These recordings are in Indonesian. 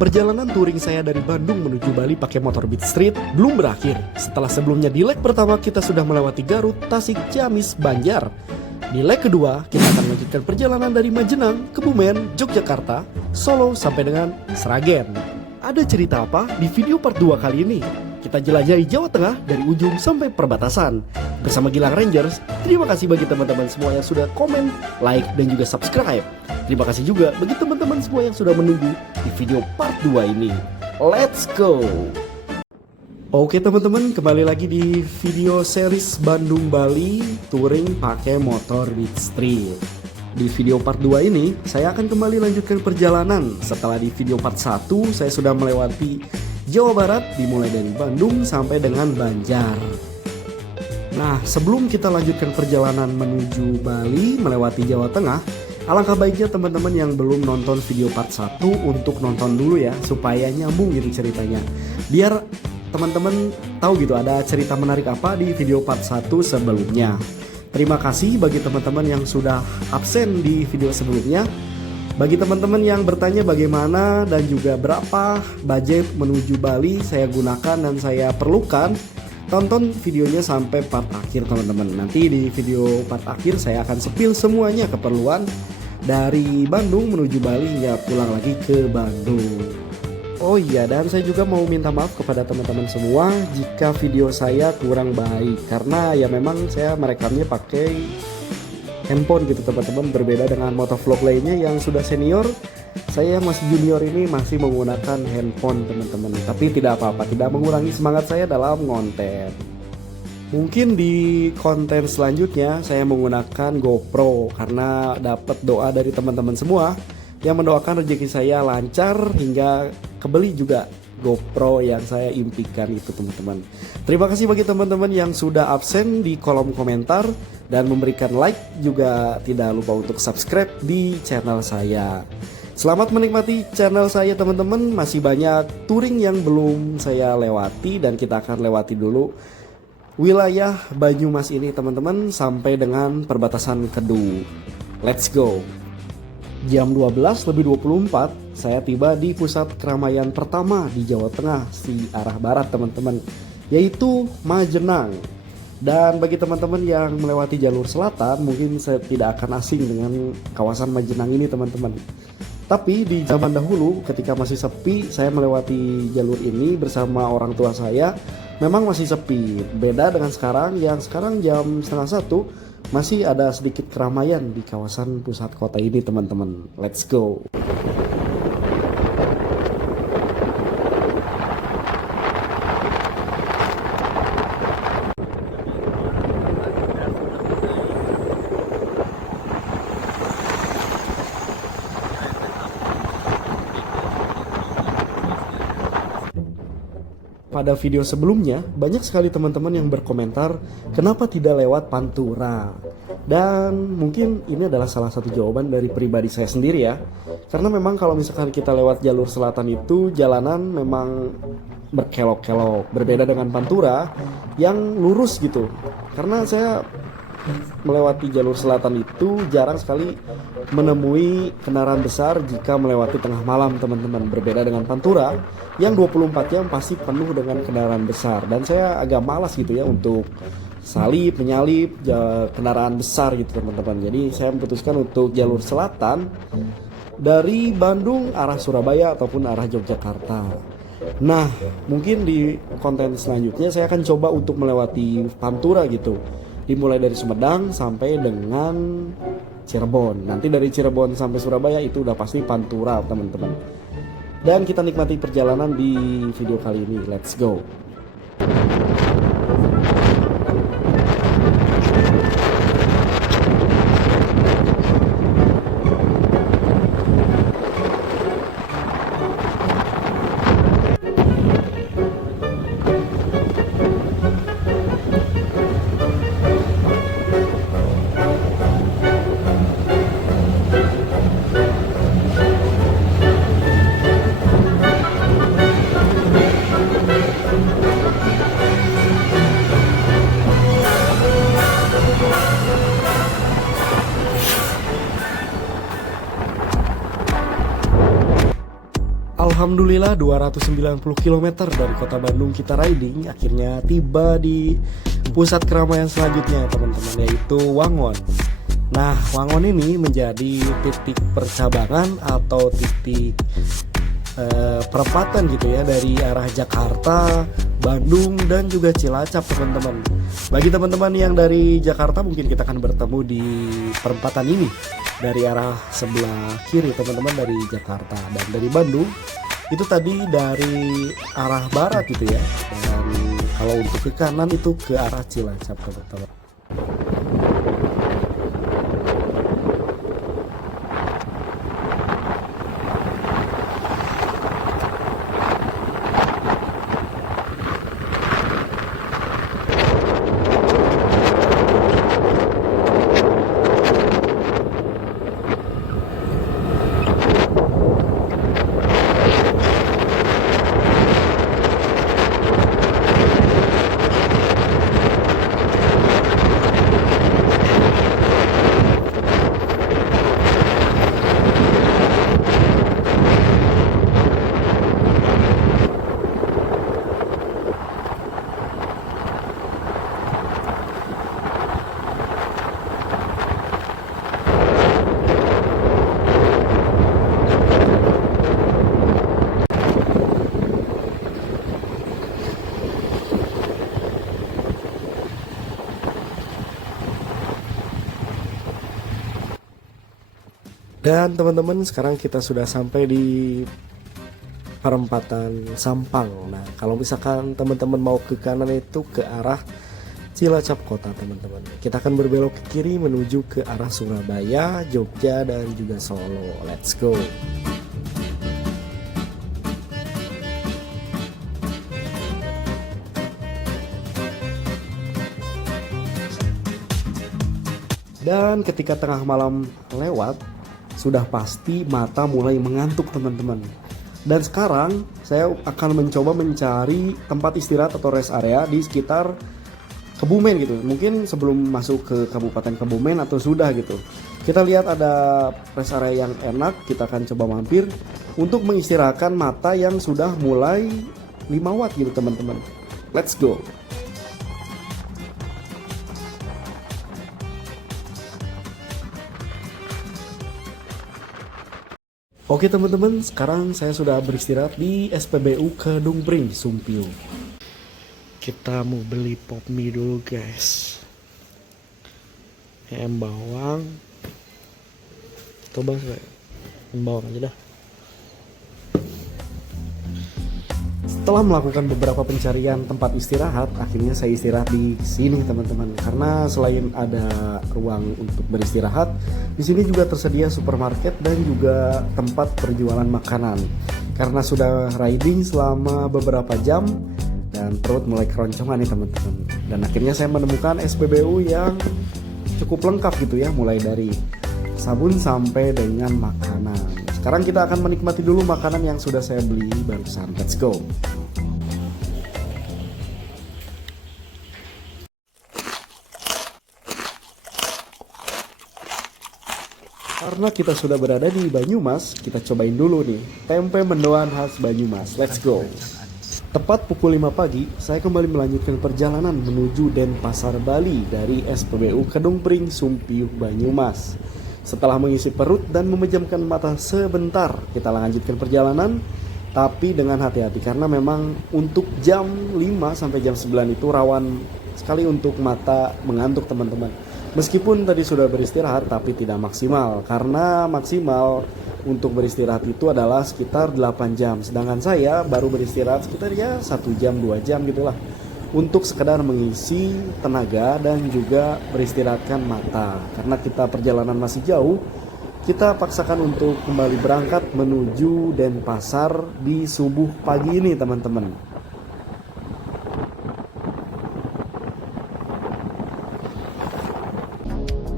Perjalanan touring saya dari Bandung menuju Bali pakai motor Beat Street belum berakhir. Setelah sebelumnya di leg pertama kita sudah melewati Garut, Tasik, Ciamis, Banjar. Di leg kedua kita akan melanjutkan perjalanan dari Majenang, Kebumen, Yogyakarta, Solo sampai dengan Sragen. Ada cerita apa di video part 2 kali ini? Kita jelajahi Jawa Tengah dari ujung sampai perbatasan. Bersama Gilang Rangers, terima kasih bagi teman-teman semua yang sudah komen, like, dan juga subscribe. Terima kasih juga bagi teman-teman semua yang sudah menunggu di video part 2 ini. Let's go! Oke teman-teman, kembali lagi di video series Bandung-Bali touring pakai motor Beat Street. Di video part 2 ini, saya akan kembali lanjutkan perjalanan. Setelah di video part 1, saya sudah melewati Jawa Barat, dimulai dari Bandung sampai dengan Banjar. Nah, sebelum kita lanjutkan perjalanan menuju Bali melewati Jawa Tengah, alangkah baiknya teman-teman yang belum nonton video part 1 untuk nonton dulu ya, supaya nyambung gitu ceritanya. Biar teman-teman tahu gitu ada cerita menarik apa di video part 1 sebelumnya. Terima kasih bagi teman-teman yang sudah absen di video sebelumnya. Bagi teman-teman yang bertanya bagaimana dan juga berapa budget menuju Bali saya gunakan dan saya perlukan, tonton videonya sampai part akhir teman-teman. Nanti di video part akhir saya akan sepil semuanya keperluan dari Bandung menuju Bali hingga pulang lagi ke Bandung. Oh iya, dan saya juga mau minta maaf kepada teman-teman semua jika video saya kurang baik, karena ya memang saya merekamnya pakai handphone gitu teman-teman, berbeda dengan motovlog lainnya yang sudah senior. Saya yang masih junior ini masih menggunakan handphone teman-teman, tapi tidak apa-apa, tidak mengurangi semangat saya dalam konten. Mungkin di konten selanjutnya saya menggunakan GoPro karena dapat doa dari teman-teman semua yang mendoakan rezeki saya lancar hingga kebeli juga GoPro yang saya impikan itu teman-teman. Terima kasih bagi teman-teman yang sudah absen di kolom komentar dan memberikan like, juga tidak lupa untuk subscribe di channel saya. Selamat menikmati channel saya teman-teman, masih banyak touring yang belum saya lewati dan kita akan lewati dulu wilayah Banyumas ini teman-teman sampai dengan perbatasan Kedu. Let's go. Jam 12:24 saya tiba di pusat keramaian pertama di Jawa Tengah di arah barat teman-teman, yaitu Majenang. Dan bagi teman-teman yang melewati jalur selatan, mungkin saya tidak akan asing dengan kawasan Majenang ini teman-teman. Tapi di zaman dahulu ketika masih sepi, saya melewati jalur ini bersama orang tua saya, memang masih sepi. Beda dengan sekarang, yang sekarang jam 12:30 masih ada sedikit keramaian di kawasan pusat kota ini teman-teman. Let's go. Pada video sebelumnya, banyak sekali teman-teman yang berkomentar kenapa tidak lewat Pantura. Dan mungkin ini adalah salah satu jawaban dari pribadi saya sendiri ya. Karena memang kalau misalkan kita lewat jalur selatan itu, jalanan memang berkelok-kelok. Berbeda dengan Pantura yang lurus gitu. Karena saya melewati jalur selatan itu jarang sekali menemui kendaraan besar jika melewati tengah malam teman-teman. Berbeda dengan Pantura yang 24 jam pasti penuh dengan kendaraan besar, dan saya agak malas gitu ya untuk menyalip kendaraan besar gitu teman-teman. Jadi saya memutuskan untuk jalur selatan dari Bandung arah Surabaya ataupun arah Yogyakarta. Nah, mungkin di konten selanjutnya saya akan coba untuk melewati Pantura gitu, dimulai dari Sumedang sampai dengan Cirebon. Nanti dari Cirebon sampai Surabaya itu udah pasti Pantura teman-teman. Dan kita nikmati perjalanan di video kali ini. Let's go. Alhamdulillah 290 km dari kota Bandung kita riding akhirnya tiba di pusat keramaian selanjutnya teman-teman, yaitu Wangon. Nah, Wangon ini menjadi titik percabangan atau titik perempatan gitu ya dari arah Jakarta, Bandung dan juga Cilacap teman-teman. Bagi teman-teman yang dari Jakarta mungkin kita akan bertemu di perempatan ini dari arah sebelah kiri teman-teman dari Jakarta, dan dari Bandung itu tadi dari arah barat gitu ya. Dan kalau untuk ke kanan itu ke arah Cilacap teman-teman. Dan teman-teman, sekarang kita sudah sampai di perempatan Sampang. Nah, kalau misalkan teman-teman mau ke kanan itu ke arah Cilacap kota teman-teman. Kita akan berbelok ke kiri menuju ke arah Surabaya, Jogja dan juga Solo. Let's go. Dan ketika tengah malam lewat, sudah pasti mata mulai mengantuk teman-teman. Dan sekarang saya akan mencoba mencari tempat istirahat atau rest area di sekitar Kebumen gitu. Mungkin sebelum masuk ke Kabupaten Kebumen atau sudah gitu. Kita lihat ada rest area yang enak, kita akan coba mampir untuk mengistirahatkan mata yang sudah mulai 5 watt gitu teman-teman. Let's go. Oke teman-teman, sekarang saya sudah beristirahat di SPBU Kedung Pring, Sumpiu. Kita mau beli pop mie dulu guys. Bawang. Coba saya bawang aja dah. Setelah melakukan beberapa pencarian tempat istirahat, akhirnya saya istirahat di sini teman-teman. Karena selain ada ruang untuk beristirahat, di sini juga tersedia supermarket dan juga tempat perjualan makanan. Karena sudah riding selama beberapa jam dan perut mulai keroncongan nih teman-teman. Dan akhirnya saya menemukan SPBU yang cukup lengkap gitu ya, mulai dari sabun sampai dengan makanan. Sekarang kita akan menikmati dulu makanan yang sudah saya beli barusan. Let's go. Karena kita sudah berada di Banyumas, kita cobain dulu nih tempe mendoan khas Banyumas. Let's go. Tepat pukul 5 pagi, saya kembali melanjutkan perjalanan menuju Denpasar, Bali dari SPBU Kedung Pring, Sumpiuh, Banyumas. Setelah mengisi perut dan memejamkan mata sebentar, kita lanjutkan perjalanan, tapi dengan hati-hati karena memang untuk jam 5 sampai jam 9 itu rawan sekali untuk mata mengantuk teman-teman. Meskipun tadi sudah beristirahat tapi tidak maksimal, karena maksimal untuk beristirahat itu adalah sekitar 8 jam. Sedangkan saya baru beristirahat sekitar ya 1 jam 2 jam gitulah, untuk sekedar mengisi tenaga dan juga beristirahatkan mata. Karena kita perjalanan masih jauh, kita paksakan untuk kembali berangkat menuju Denpasar di subuh pagi ini teman-teman.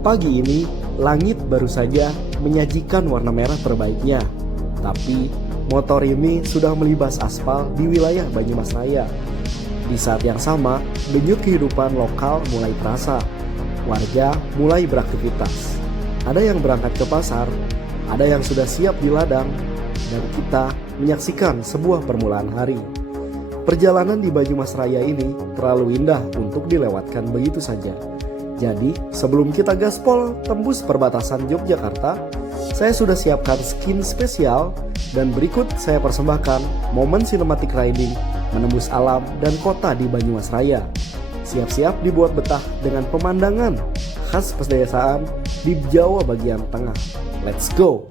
Pagi ini langit baru saja menyajikan warna merah terbaiknya, tapi motor ini sudah melibas aspal di wilayah Banyumas Raya. Di saat yang sama, denyut kehidupan lokal mulai terasa. Warga mulai beraktivitas. Ada yang berangkat ke pasar, ada yang sudah siap di ladang, dan kita menyaksikan sebuah permulaan hari. Perjalanan di Banyumasraya ini terlalu indah untuk dilewatkan begitu saja. Jadi, sebelum kita gaspol tembus perbatasan Yogyakarta, saya sudah siapkan skin spesial dan berikut saya persembahkan momen cinematic riding menembus alam dan kota di Banyumasraya. Siap-siap dibuat betah dengan pemandangan khas pedesaan di Jawa bagian tengah. Let's go!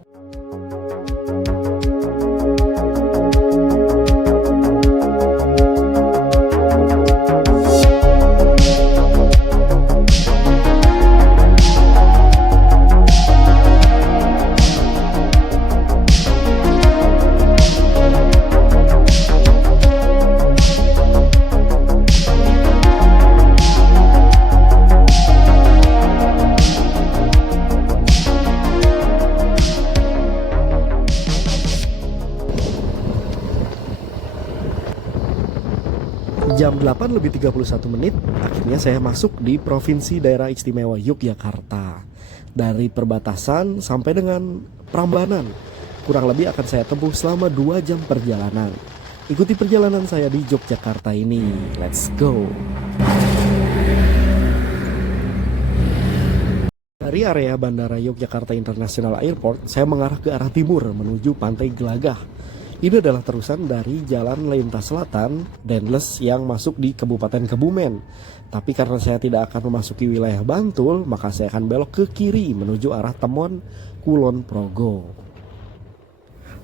Jam 8:31, akhirnya saya masuk di Provinsi Daerah Istimewa Yogyakarta. Dari perbatasan sampai dengan Prambanan, kurang lebih akan saya tempuh selama 2 jam perjalanan. Ikuti perjalanan saya di Yogyakarta ini, let's go! Dari area Bandara Yogyakarta International Airport, saya mengarah ke arah timur menuju Pantai Gelagah. Ini adalah terusan dari Jalan Lintas Selatan Dendles yang masuk di Kabupaten Kebumen. Tapi karena saya tidak akan memasuki wilayah Bantul, maka saya akan belok ke kiri menuju arah Temon, Kulon Progo.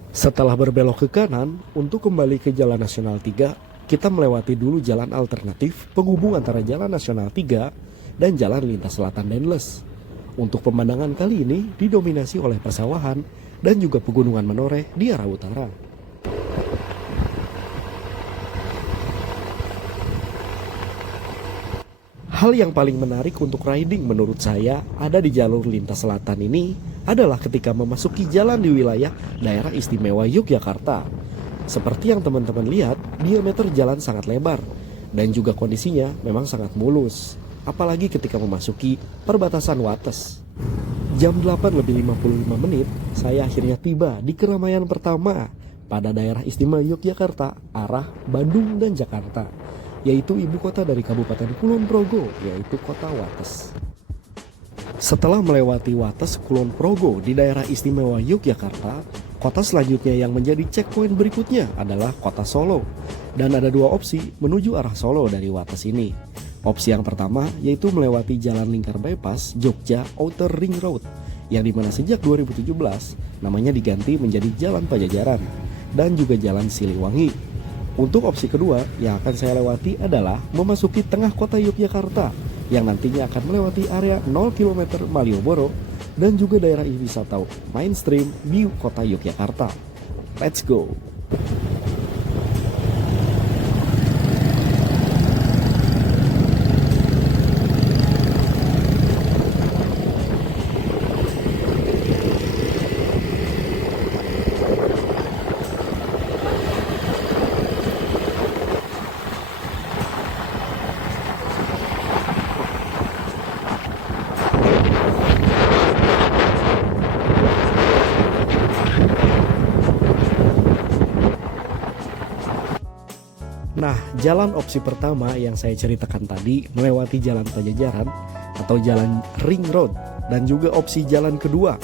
Setelah berbelok ke kanan, untuk kembali ke Jalan Nasional 3, kita melewati dulu jalan alternatif penghubung antara Jalan Nasional 3 dan Jalan Lintas Selatan Dendles. Untuk pemandangan kali ini didominasi oleh persawahan dan juga pegunungan menoreh di arah utara. Hal yang paling menarik untuk riding menurut saya ada di jalur lintas selatan ini adalah ketika memasuki jalan di wilayah daerah istimewa Yogyakarta. Seperti yang teman-teman lihat, diameter jalan sangat lebar dan juga kondisinya memang sangat mulus. Apalagi ketika memasuki perbatasan Wates. Jam 8:55, saya akhirnya tiba di keramaian pertama pada daerah istimewa Yogyakarta arah Bandung dan Jakarta, yaitu ibu kota dari Kabupaten Kulon Progo, yaitu kota Wates. Setelah melewati Wates, Kulon Progo di daerah istimewa Yogyakarta, kota selanjutnya yang menjadi checkpoint berikutnya adalah kota Solo. Dan ada 2 opsi menuju arah Solo dari Wates ini. Opsi yang pertama yaitu melewati Jalan Lingkar Bypass Jogja Outer Ring Road, yang dimana sejak 2017 namanya diganti menjadi Jalan Pajajaran dan juga Jalan Siliwangi. Untuk opsi kedua yang akan saya lewati adalah memasuki tengah kota Yogyakarta yang nantinya akan melewati area 0 km Malioboro dan juga daerah wisata mainstream di kota Yogyakarta. Let's go! Nah, jalan opsi pertama yang saya ceritakan tadi melewati Jalan Pajajaran atau Jalan Ring Road, dan juga opsi jalan kedua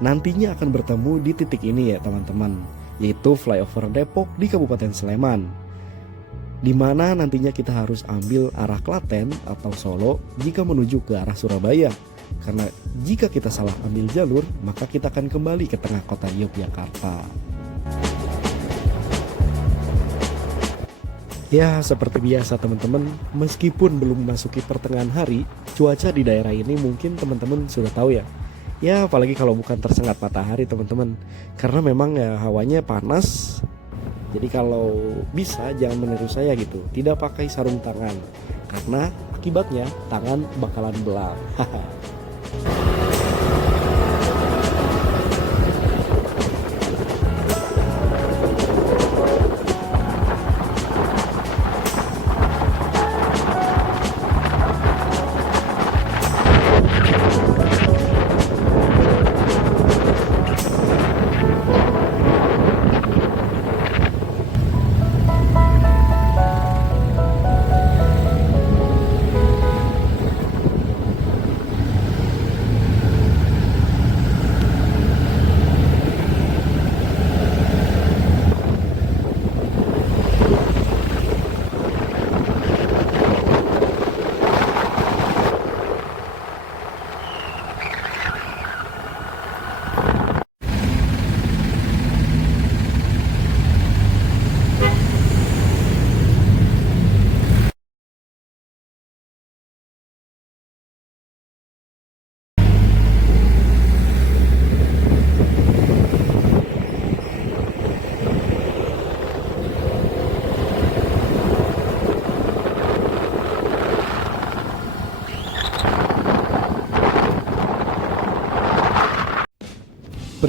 nantinya akan bertemu di titik ini ya teman-teman, yaitu flyover Depok di Kabupaten Sleman, di mana nantinya kita harus ambil arah Klaten atau Solo jika menuju ke arah Surabaya. Karena jika kita salah ambil jalur, maka kita akan kembali ke tengah kota Yogyakarta. Ya, seperti biasa teman-teman, meskipun belum memasuki pertengahan hari, cuaca di daerah ini mungkin teman-teman sudah tahu ya. Ya, apalagi kalau bukan tersengat matahari teman-teman. Karena memang ya hawanya panas. Jadi kalau bisa jangan meniru saya gitu, tidak pakai sarung tangan. Karena akibatnya tangan bakalan belang.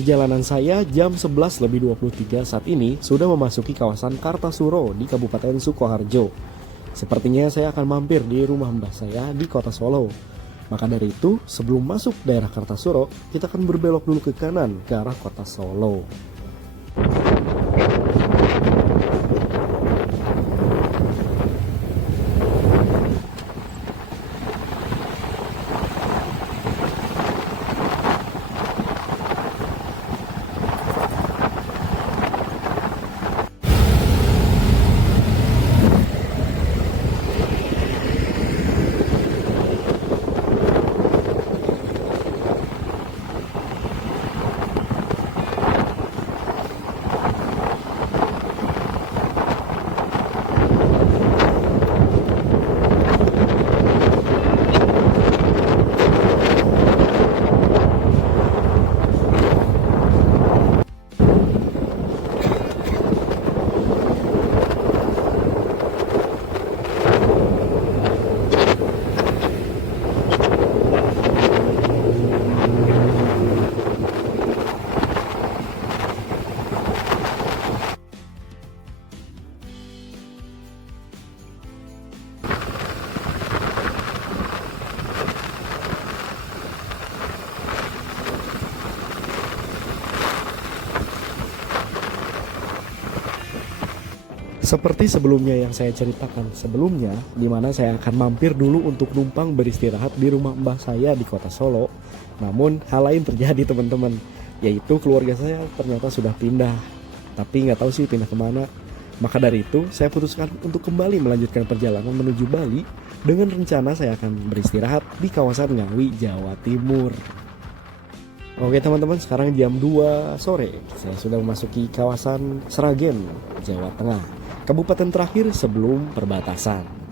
Perjalanan saya jam 11:23 saat ini sudah memasuki kawasan Kartasuro di Kabupaten Sukoharjo. Sepertinya saya akan mampir di rumah mbah saya di kota Solo. Maka dari itu, sebelum masuk daerah Kartasuro, kita akan berbelok dulu ke kanan ke arah kota Solo. Seperti sebelumnya yang saya ceritakan sebelumnya, di mana saya akan mampir dulu untuk numpang beristirahat di rumah mbah saya di kota Solo. Namun hal lain terjadi teman-teman, yaitu keluarga saya ternyata sudah pindah. Tapi nggak tahu sih pindah kemana. Maka dari itu saya putuskan untuk kembali melanjutkan perjalanan menuju Bali dengan rencana saya akan beristirahat di kawasan Ngawi, Jawa Timur. Oke teman-teman, sekarang jam 2 sore. Saya sudah memasuki kawasan Sragen, Jawa Tengah. Kabupaten terakhir sebelum perbatasan.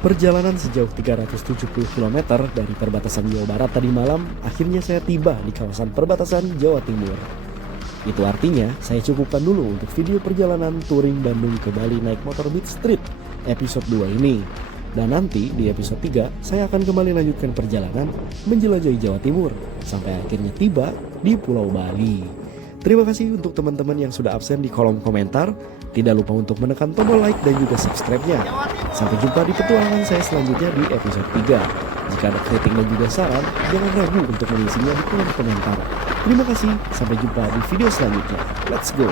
Perjalanan sejauh 370 km dari perbatasan Jawa Barat tadi malam, akhirnya saya tiba di kawasan perbatasan Jawa Timur. Itu artinya, saya cukupkan dulu untuk video perjalanan touring Bandung ke Bali naik motor Beat Street episode 2 ini. Dan nanti di episode 3, saya akan kembali lanjutkan perjalanan menjelajahi Jawa Timur, sampai akhirnya tiba di Pulau Bali. Terima kasih untuk teman-teman yang sudah absen di kolom komentar. Tidak lupa untuk menekan tombol like dan juga subscribe-nya. Sampai jumpa di petualangan saya selanjutnya di episode 3. Jika ada kritik dan juga saran, jangan ragu untuk mengisinya di kolom komentar. Terima kasih, sampai jumpa di video selanjutnya. Let's go!